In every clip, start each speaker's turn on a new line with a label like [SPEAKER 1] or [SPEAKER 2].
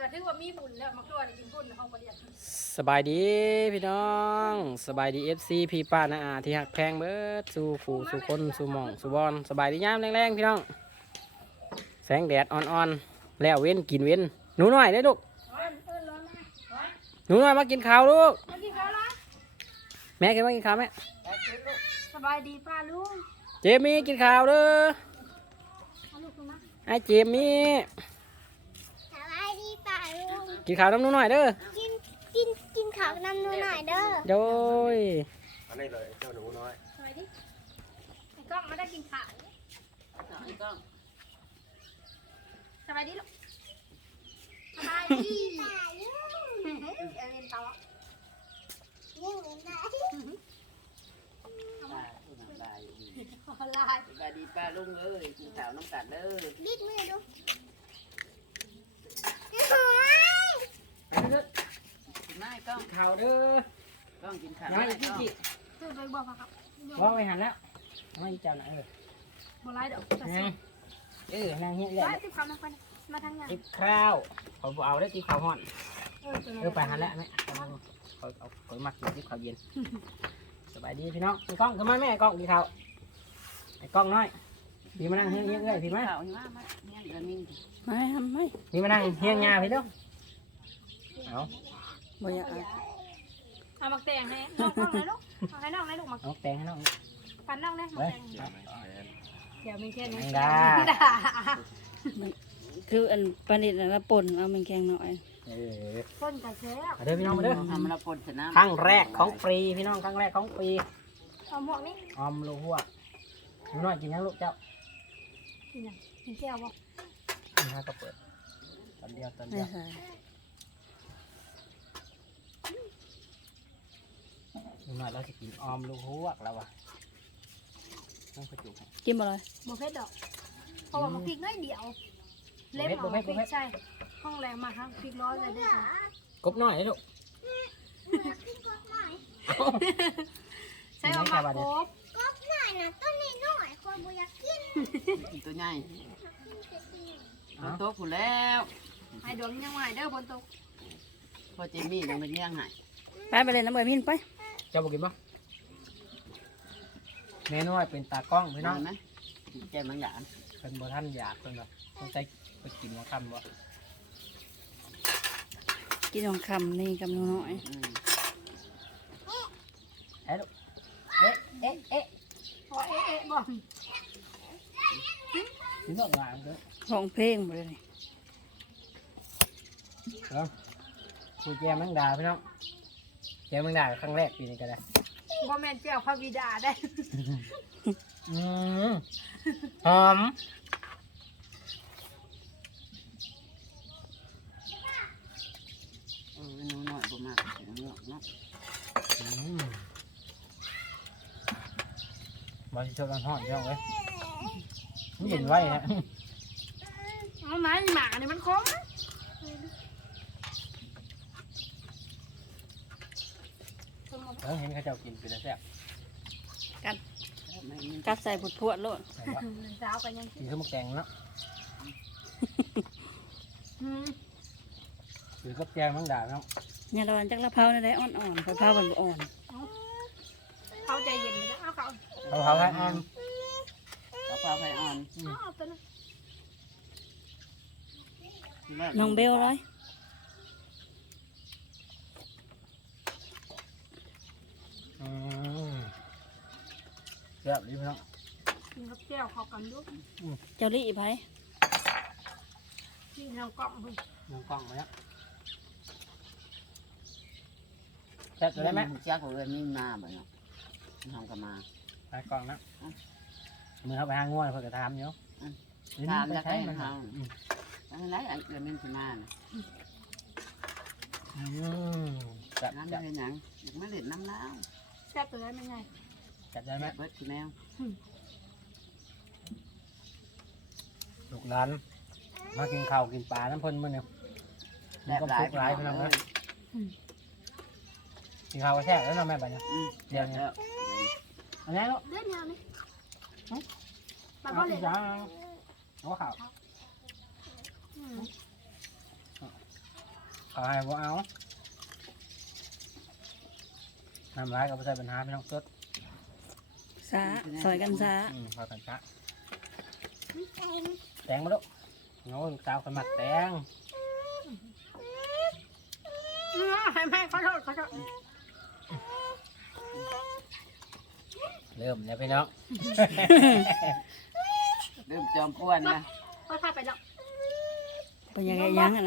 [SPEAKER 1] ก็ถือว่ามีบุญแล้วมักตัวได้กินบุญเฮาบ่เรียก
[SPEAKER 2] สบายดีพี่น้องสบายดี FC พี่ป้าน้าอาที่หักแพงเบิดสู่ผู้สู่คนสู่หม่องสู่บอลสบายดียามแรงๆพี่น้องแสงแดดอ่อนๆแล้วเว้นกินเว้นหนูน้อยเด้อลูก
[SPEAKER 1] ร้อนนะ
[SPEAKER 2] หนูน้อยมากินข้าวลูก
[SPEAKER 1] มากินข้าวละ
[SPEAKER 2] แม่กินมากินข้าวแม่
[SPEAKER 1] สบายดีป้าลุง
[SPEAKER 2] เจมี่กินข้าวเด้อ
[SPEAKER 1] เอาลูกมา
[SPEAKER 2] ไอ้เจมี่
[SPEAKER 3] สบายดีป่าลุง
[SPEAKER 2] กินข้าวน้ำหนูน้อยเด้อ
[SPEAKER 3] กินข้าวน้ำหนูหน่อยเด้อ
[SPEAKER 2] โดย
[SPEAKER 4] อันนี้เลยเจ้าหนูน้อย
[SPEAKER 1] สบายดีไอ้กล้องมาได้กินข้าวไอ้กล้องสบายดีลูกสบายดี
[SPEAKER 3] ป่าลุง
[SPEAKER 1] เรียนต่อ
[SPEAKER 3] ยังเห็นได้
[SPEAKER 1] ออนไลน์
[SPEAKER 5] สวัสดีป้าลุงเอ้ยกินข้าวน้ำกัดเด้อ
[SPEAKER 3] บิดมือดู
[SPEAKER 5] กินไม้กล้อง
[SPEAKER 2] กินข้าวเด้อก
[SPEAKER 5] ล้องกินข้าว
[SPEAKER 2] น้อย
[SPEAKER 5] ไม้
[SPEAKER 2] อีก
[SPEAKER 5] กล้อง
[SPEAKER 2] กี่
[SPEAKER 1] คือไปบอกครับ
[SPEAKER 2] ว่าไปหันแล้วน้อยอีกเจ้าหน่อย
[SPEAKER 1] บ่ไล่ดอกแต่
[SPEAKER 2] นางเฮียใหญ่
[SPEAKER 1] ไล่ติดข้าวนะคนมาทางงาน
[SPEAKER 2] ติบข้าวเขาบ่เอาได้ติบข้าวห่อน
[SPEAKER 1] ตัว
[SPEAKER 2] ไปหันแล้วแม่เขามักกินที่ข้าวเย็น สบายดีพี่น้องพี่กล้องขึ้นมาแม่กล้องดีเขาไอ้กล้องน้อยพี่มานั่งเฮี้ยงเอ้ยพี่มา
[SPEAKER 5] ข้าวหิมะมาเนี่ยเดือนมิง
[SPEAKER 2] ไม่ทำไม่พี่มานั่งเฮี้ยงงาพี่เด้อเอา
[SPEAKER 5] บ่อยาก
[SPEAKER 1] เอามักแตงให้น้องน้องเลยลูกเอาให้น้องเลยลูกมัก
[SPEAKER 2] เอาแตงให้น้อง
[SPEAKER 1] ปันน้องเลยมัก
[SPEAKER 2] เฮ้ย
[SPEAKER 1] แตงเดี๋ยวมีแค่นี้
[SPEAKER 2] แมงดา
[SPEAKER 6] คืออันปลาเด็ดอันละป่นเอามันแกงหน่อย
[SPEAKER 1] ต้นกระเช้า
[SPEAKER 2] เอาเด้อพี่น้องมาเด้อ
[SPEAKER 5] ทำละปนชนะ
[SPEAKER 2] ครั้งแรกของฟรีพี่น้องครั้งแรกของฟรี
[SPEAKER 1] เอาหมวกนี่
[SPEAKER 2] ออมลูกหัวหนูน้อยกินยังลูกเจ้า
[SPEAKER 1] กินยังกินแก้วบ่
[SPEAKER 2] นี่ฮะก็เปิดตอนเดียว
[SPEAKER 6] ไม่ใช่
[SPEAKER 2] หนูน้อยเราจะกินออมลูกหัวแล้ววะต้องประจุก
[SPEAKER 6] กินบ่เลย
[SPEAKER 1] บ่เผ็ดดอกเพราะว่ามันพริกน้อยเดียวเล็บเอาพริกใช่ห้องแรงมาครับพริกร้อยเลยได้ค่ะ
[SPEAKER 2] กบน้อยลูก
[SPEAKER 3] กินกบหน่อย
[SPEAKER 1] ใช้เอามาโคบ
[SPEAKER 3] กบหน่อยนะต้นนี้หน่อยคนบุอยากกิน
[SPEAKER 5] กินตัวใหญ่
[SPEAKER 2] เอา
[SPEAKER 5] โตผู้แล้ว
[SPEAKER 1] ให้ดวงยังไงเด้อบนโต๊ะ
[SPEAKER 5] พอเจมี่ยังไม่เลี้ยงให้
[SPEAKER 6] ไปเลยน้ำเบยมินไป
[SPEAKER 2] เจ้าบอกกินปะแม่น้อยเป็นตากล้องพี่น้อง
[SPEAKER 5] ไหมแกบางอย่าง
[SPEAKER 2] เป็นบ่ท่านอยากเพิ่นแบบต้องใจไปกินมาคำบ่
[SPEAKER 6] กินของคำนี่กับหนูน้อย
[SPEAKER 2] เอ๊ะลูกเอ๊ะเอ๊ะเอ๊ะ
[SPEAKER 1] พอเอ๊ะบ่
[SPEAKER 2] กินนอกหวานเด้อ
[SPEAKER 6] ของเพลงบ่เลย
[SPEAKER 2] คุยแจมแมงดาพี่น้องแจมแมงดาครั้งแรกปีนี้ก็ได้
[SPEAKER 1] บ่แม่นเจ้าพระบิดาได้
[SPEAKER 2] อืมหอม
[SPEAKER 5] หนูหน่อยบ่มากถึงหมวกเนาะ
[SPEAKER 2] อืมบอลชอบกันหอมพี่น้องเว้ยมันเย็นไว้ฮะ
[SPEAKER 1] เอาไหนหมานี่มันคม
[SPEAKER 2] เห็นเขาเจ้ากินเป็นแซ่บ
[SPEAKER 5] ไม่มี
[SPEAKER 6] กัดใส่ผุดพวดโลด
[SPEAKER 2] แต่ว่า
[SPEAKER 1] เช้ากันยัง
[SPEAKER 2] กินข้าวหมกแดงเนาะหรือกับแจมแมงดาพี่น้อง
[SPEAKER 6] เนี่ยเราอันจักละเพราในได้อ่อนๆเพรามันบ่อ่อน
[SPEAKER 1] เขาใจเย็นไปแล้วเอาเขา
[SPEAKER 2] เขาให้อ่อน
[SPEAKER 5] กระเพราไฟอ่อน
[SPEAKER 1] เอาตัวนั้น
[SPEAKER 6] น้องเบลเลย
[SPEAKER 2] อืมแซ่บดีพี่น้อง
[SPEAKER 1] กินกับแก้วเข้ากันด้วย
[SPEAKER 6] เจ้าลี่ไผ
[SPEAKER 1] ที่ทางกล่องเพิ่น
[SPEAKER 2] น้ำกล้องมาแล้วแซ่บจะได้ไหม
[SPEAKER 5] จักเอ้ยมีมาบ่เนาะทำกันมา
[SPEAKER 2] ไปกล้องนะมือเขาไปหาง่วงเพื่อกระทำอยู่
[SPEAKER 5] ถามแล้ว
[SPEAKER 2] ใช้
[SPEAKER 5] ให้
[SPEAKER 2] มัน
[SPEAKER 5] ทำอะไรไอ้เอื้อมันสิมาน่ะ
[SPEAKER 2] จับ
[SPEAKER 5] น้ำ
[SPEAKER 2] จับ
[SPEAKER 5] เป็นหยังอยากมาเล่นน้ำแล้ว
[SPEAKER 1] แซ่บตัวนั้นเป็นไง
[SPEAKER 2] จับได้ไหม
[SPEAKER 5] เบิดคือแมว
[SPEAKER 2] ลูกหลานมากินข้าวกินปลาน้ำเพิ่นมื้อนี้มันก็ฟุกหลายพี่น้องนะกินข้าวก็แซ่บแล้วเนาะแม่บัดนี้
[SPEAKER 5] เดี๋ยวเดี๋ยว
[SPEAKER 2] อันนี้ลูก
[SPEAKER 1] เล่นยาวนี่มา
[SPEAKER 2] เอา
[SPEAKER 1] บ่เล่น
[SPEAKER 2] จ้าเอาข้าวขอให้บ่เอาน้ำร้ายก็ไม่ใช่ปัญหาพี่น้องสด
[SPEAKER 6] สาซอยกันสา
[SPEAKER 2] พอกันซะ
[SPEAKER 3] มีแตง
[SPEAKER 2] แตงมาลูกโน้ลูกสาวคนหมักแตง
[SPEAKER 1] ไม่ขอโทษขอโทษ
[SPEAKER 2] เริ่มเนี่ยพี่น้อง
[SPEAKER 5] เริ่มจอมป้วนนะ
[SPEAKER 1] ก็ถ้าไปแล้ว
[SPEAKER 6] เป็นยังไงยังอะนะ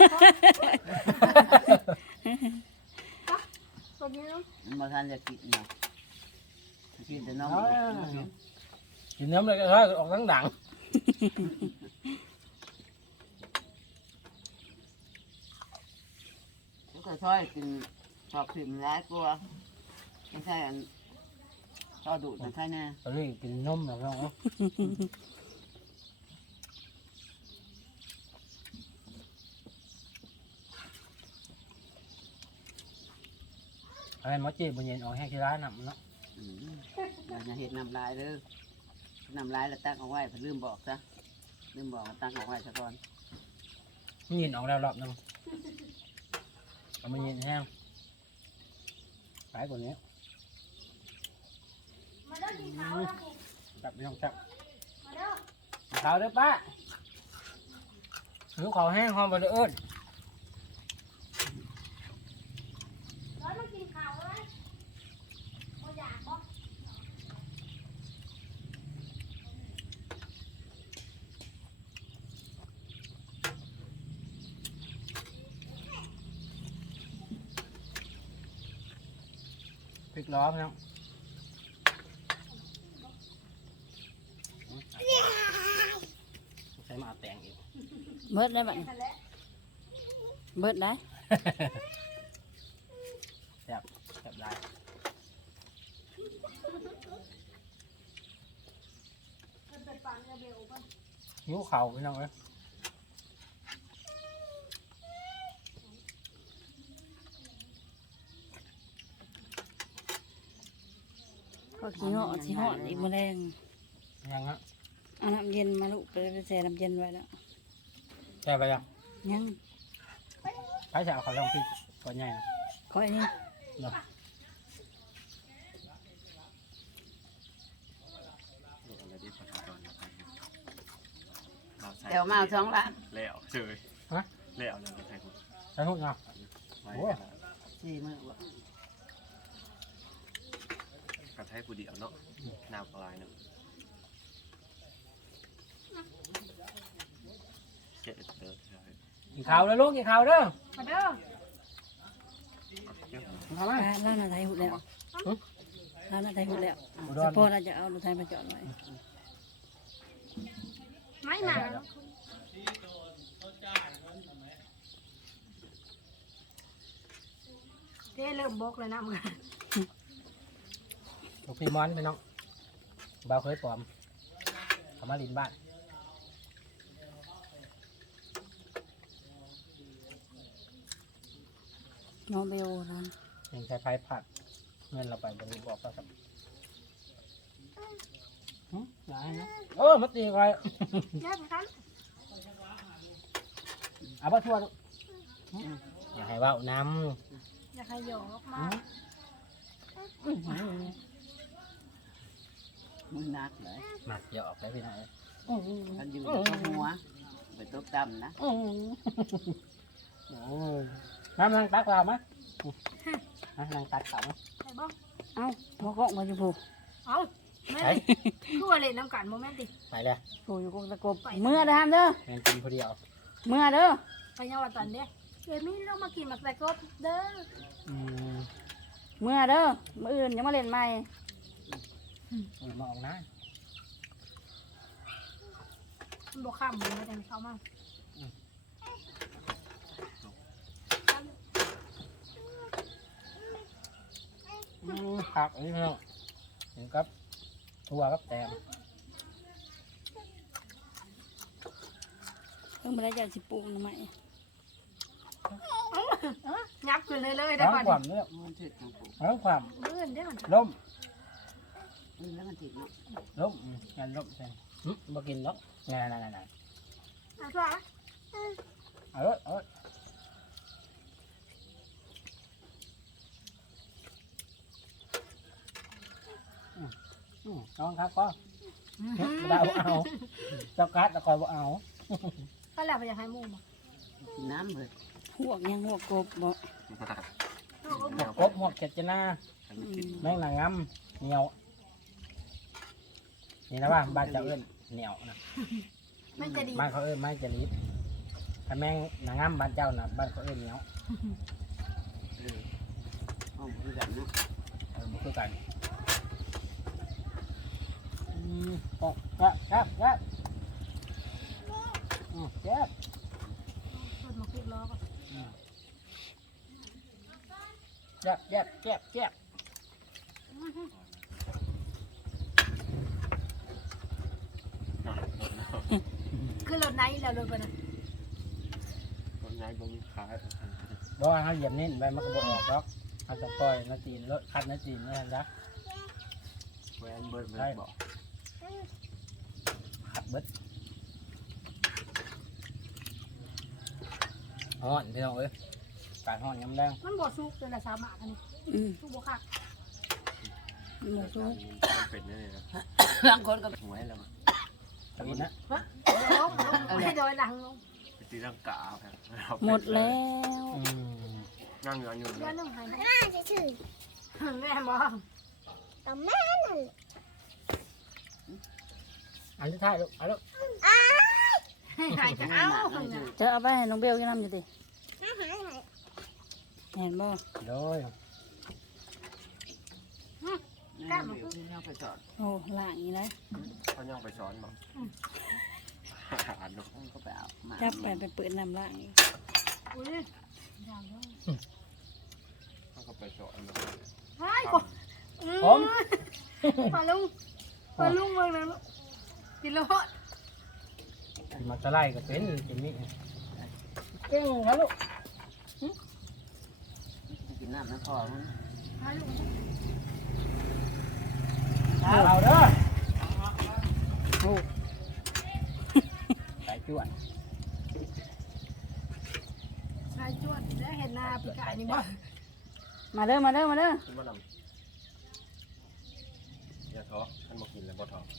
[SPEAKER 1] ตัวนี้
[SPEAKER 5] มันมาทันจะกินเนาะกินแต่น้อง
[SPEAKER 2] กินน้ำเลยก็ได้ออกทั้งดัง
[SPEAKER 5] แล้วก็ช่วยกินชอบผิวมันร้ายกลัวไม่ใช่อันชอบดูดแต่ใช่แน่
[SPEAKER 2] ตอนนี้กินนมแล้วพี่น้องอะไรมาจีบบนเย็นออกแห้งที่ร้านน่ะเนาะ
[SPEAKER 5] เราจะเห็นน้ำลายเด้อน้ำลายแล้วตั้งเอาไว้เพิ่นลืมบอกซะลืมบอกว่าตั้งเอาไว้ซะก่อน
[SPEAKER 2] มันเย็นออกแล้วรอบนึงเอามาเย็นแห้งสายกว่านี้
[SPEAKER 1] มาเด้อกินข้าวแล้วกิน
[SPEAKER 2] จับพี่น้องจับ
[SPEAKER 1] มาเด้อ
[SPEAKER 2] ข้าวเด้อป้าหิวข้าวแห้งหอมบะเอิญ
[SPEAKER 1] แล้วมากินข้าวเลยบ่อยากบ่
[SPEAKER 2] พริกล้อพี่น้องใช้มาเอาแตงอีก
[SPEAKER 6] เบิดได้บัดนี้
[SPEAKER 1] นั่นแหละ
[SPEAKER 6] เบิดได้
[SPEAKER 2] จับได้
[SPEAKER 1] มันเป็นปานกระเบลป่ะ
[SPEAKER 2] หิวเข่าวพี่น้องเอ้ย
[SPEAKER 6] ก็ขี้เหาะสิเหาะอีกแมลง
[SPEAKER 2] ยังฮะ
[SPEAKER 6] เอาน้ำเย็นมาลูกไปแช่น้ำเย็นไว้แล้ว
[SPEAKER 2] แช่ไปยัง
[SPEAKER 6] ยัง
[SPEAKER 2] ใครจะเอาข้าวลองพริกก่อนใหญ่นะ
[SPEAKER 6] คอยนี่
[SPEAKER 2] เนาะ
[SPEAKER 5] เดี๋ยวมาเอา2 ล้าน
[SPEAKER 4] แล้วเฉยแล้วเลยใครคุณ
[SPEAKER 2] ใส่หุ่นเนาะ
[SPEAKER 4] ไว้
[SPEAKER 5] 4 มื้อบ่
[SPEAKER 4] กระไทยผู้เดียวเนาะน้ำปลายเนาะเจ็ดเติร์ดใช่
[SPEAKER 2] กินข้าวแล้วลูกกินข้าวเด้อ
[SPEAKER 1] มาเด้อ
[SPEAKER 2] กินข้าวไหม
[SPEAKER 6] ร้านอาไทยหุดแล้วร้านอาไทยหุดแล้ว
[SPEAKER 2] อุด
[SPEAKER 6] ส
[SPEAKER 2] ร
[SPEAKER 6] ปอร์ตเราจะเอารถไทยมาจอดไว้
[SPEAKER 1] ไม่มาเต้เริ่มบกเลยนะมึง
[SPEAKER 2] ลูกพี่มอนพี่น้องบ่าวเคยปลอมเขามาลินบ้าน
[SPEAKER 6] น้องเบลร้าน
[SPEAKER 2] ยังใช้ไฟผัดเงินเราไปบริบอกก็ครับได้นะมาตีไว้
[SPEAKER 1] แย่ไปทัน
[SPEAKER 2] เอาบ้าทั่วลูกอย่าให้ว่าวน้
[SPEAKER 1] อยากให้โยกมา
[SPEAKER 5] มือหนักเลย
[SPEAKER 2] ำหมักหยอกได้พี่น้องเอ้ย
[SPEAKER 5] มันอยู่กับหัวไปตบต่ำนะ
[SPEAKER 2] น้ำนางตักเราไหมน้ำนางตักเต่าไหม
[SPEAKER 1] ใช่บ่
[SPEAKER 6] เอ้าพอกล้องมาอยู่ผู
[SPEAKER 1] เอ้าแม่คือว่าเล่นน้ำกันโมเมนต์ดิ
[SPEAKER 2] ไปเลย
[SPEAKER 6] ผูอยู่กงตะกบเมื่อเด้อเด้อ
[SPEAKER 2] แมนกินคนเดียว
[SPEAKER 6] เมื่อเด้อ
[SPEAKER 1] ไปยังวัดตอนเนี้ยเอมี่เรามากินหมักแต่กบเด้อ
[SPEAKER 6] เมื่อเด้อมื้ออื่นยังมาเล่นใหม่
[SPEAKER 2] มองนะ
[SPEAKER 1] มันบอกข้ามมือแต่เขามา
[SPEAKER 2] ผักนี่พี่น้องเห็นครับถั่วครับแตง
[SPEAKER 6] เพิ่งมาได้จากสิปลูกหน่อไม้
[SPEAKER 1] ยับขึ้นเลยได้
[SPEAKER 2] ล้าง
[SPEAKER 1] ป่ะ
[SPEAKER 2] ความเนี่ย
[SPEAKER 5] มันถึกของกู
[SPEAKER 2] ล้างความ
[SPEAKER 1] ลื่นได้มัน
[SPEAKER 2] ล้ม
[SPEAKER 5] แล้วมันถึกเนาะ
[SPEAKER 2] ล้มงานล้มใช่มากินแล้วงานนั่น
[SPEAKER 1] อ่ะทั่ว
[SPEAKER 2] เอาเลยน้องครับก็ไม่ได้เอาเจ้ากัดตะกอยบ่เอา
[SPEAKER 1] ก็แล้วไปอยากให้หมูมา
[SPEAKER 5] กินน้ำเลย
[SPEAKER 6] หวกยังหวกกบบ่
[SPEAKER 2] หมวกกบหมวกเข็ดจะหน้า
[SPEAKER 4] ให้มันกิน
[SPEAKER 2] แม่งนางงำเหนียวนี่นะว่าบ้านเจ้าเอิ้นเหนียวนะ
[SPEAKER 1] มันจะดี
[SPEAKER 2] บ้านเขาเอิ้นไม้จะรีบถ้าแม่งนางงำบ้านเจ้านะบ้านเขาเอิ้นเหนียว
[SPEAKER 5] ห้องคือกันนะ
[SPEAKER 2] บ่คือกันโอ้ครับเจ็บ
[SPEAKER 1] คนมาคุกล้อก่อน
[SPEAKER 2] เจ็บ
[SPEAKER 1] คือรถไหนแล้วรถไปนะ
[SPEAKER 4] ต้นไม้บ่มีขาย
[SPEAKER 2] บ่ว่าเขาเหยียบนิ่นไปมันก็บ่ออกหรอกเขาจะปล่อยนาจีนรถคัดนาจีนนี่นะ
[SPEAKER 4] แหวนเบิดบอก
[SPEAKER 2] ขัดเบิดฮ้อนพี่น้องเอ้ยการฮ้อนยำแรง
[SPEAKER 1] มันบ่ซุกเลยละ3 บาทอันนี้
[SPEAKER 6] อืม
[SPEAKER 1] ซุกบ่คัก
[SPEAKER 6] หมูซุป
[SPEAKER 4] มันเป็นนี่นะ
[SPEAKER 5] บางคนก็
[SPEAKER 4] หวยแล้วมั้ง
[SPEAKER 2] ตะกินนะ
[SPEAKER 1] ลงให้โดยหลังลง
[SPEAKER 4] ไปตีร่างกาครับ
[SPEAKER 6] หมดแล้ว
[SPEAKER 4] นั่งอยู่
[SPEAKER 1] เดี๋ยวนึงหาย
[SPEAKER 3] น่าจะชื่อ
[SPEAKER 1] แม่บ่
[SPEAKER 3] ต่อแม่นั่น
[SPEAKER 2] อันที่ท้ายลูกเอาลูก
[SPEAKER 1] หายจะเอา
[SPEAKER 6] จะเอาไปให้น้องเบลกินน้ำอยู่ดิ
[SPEAKER 3] หาย
[SPEAKER 6] เห็นบ่
[SPEAKER 2] โดย
[SPEAKER 5] แม่เดี๋ยวพี่เอาไปจอด
[SPEAKER 6] โอ้ล่างอีกแล้ว
[SPEAKER 4] เขายังไปสอนบอกอ่านดู
[SPEAKER 5] ผมก็ไปเอามา
[SPEAKER 6] จับไปเปิดน้ำล่างอีก
[SPEAKER 1] อุ้ยยาวเลย
[SPEAKER 4] เขาก็ไปสอน
[SPEAKER 1] เฮ้ยกูปลาลุงเมืองนั้นกินแล้ว
[SPEAKER 2] มาตะไลก็เป็นกินนี่เก่งครับลูก
[SPEAKER 5] กินน้ำน้ำพอมัน
[SPEAKER 2] เอาเด้อโอ้สายจวด
[SPEAKER 1] นายจวดแล้วเห็นหน้าปีกายนี่บ่
[SPEAKER 6] มาเด้อ
[SPEAKER 4] ขึ้นมาดำอย่าท้อท่านมากินแล้วบ่ท้อ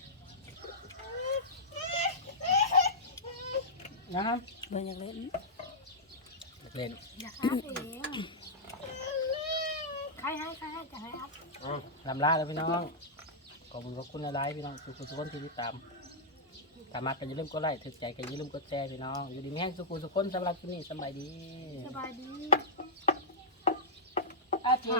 [SPEAKER 2] นะครับ
[SPEAKER 6] เบิ่งอยากเล่น
[SPEAKER 2] เล่น
[SPEAKER 1] อยากอัพเองใครให้จะให้อัพ
[SPEAKER 2] ลำลาแล้วพี่น้องขอบคุณหลายๆพี่น้องทุกคนที่ติดตามสามารถกันอย่าลืมกดไลค์ถึกใจกันอย่าลืมกดแชร์พี่น้องอยู่ดีมีแห้งสุขุสุขคนสำหรับที่นี่สบายดี
[SPEAKER 1] สบายดี